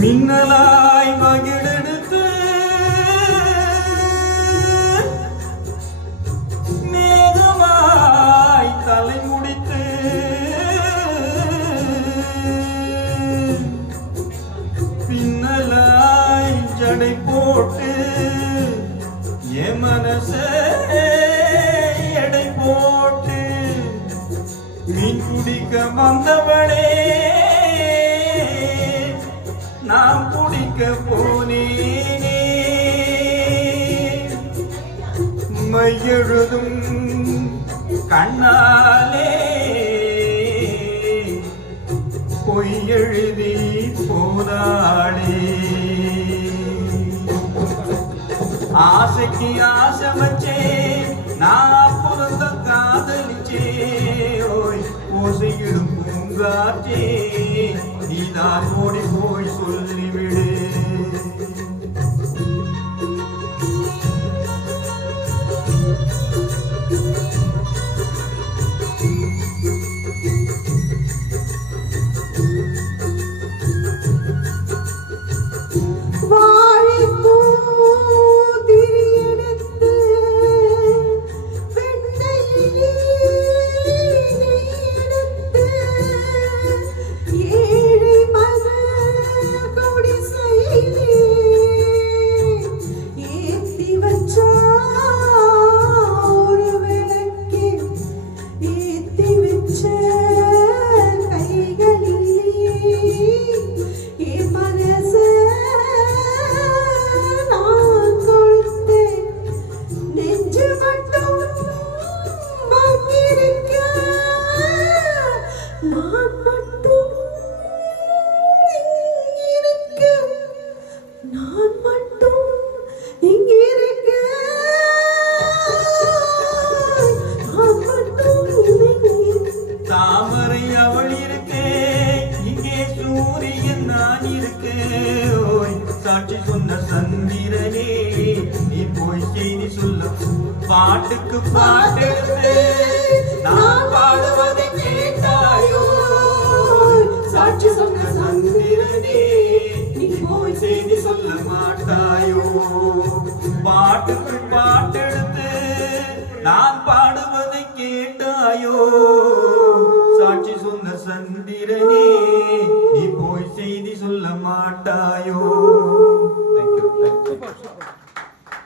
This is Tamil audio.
மின்னலாய் மகிழெடுத்து மேகமாய் தலை முடித்து பின்னலாய் ஜடை போட்டு என் மனசே எடை போட்டு மீன் குடிக்க வந்தவளே நான் குடிக்க போனேனே மையெழுதும் கண்ணாலே பொய் எழுதி போதாளே ஆசைக்கு ஆசை வச்சே நான் பிறந்த காதலிச்சே ஓய் ஓசையிடும் பூங்காற்றே நீதான் ஓடி போய் சொல்லிவிடு தாமரை அவள் இருக்கே இங்கே சூரியன் நான் இருக்கேன் ஓய் சாட்சி சொன்ன சந்திரனே நீ போய் செய்தி சொல்ல பாட்டுக்கு பாட்டெடுத்து நான் பாடுவதை கேட்டாயோ சாட்சி சொன்ன சந்திரனே நீ போய் செய்தி சொல்ல மாட்டாயோ பாட்டுக்கு பாட்டெடுத்து நான் பாடுவதை கேட்டாயோ சாட்சி சொன்ன சந்திரனே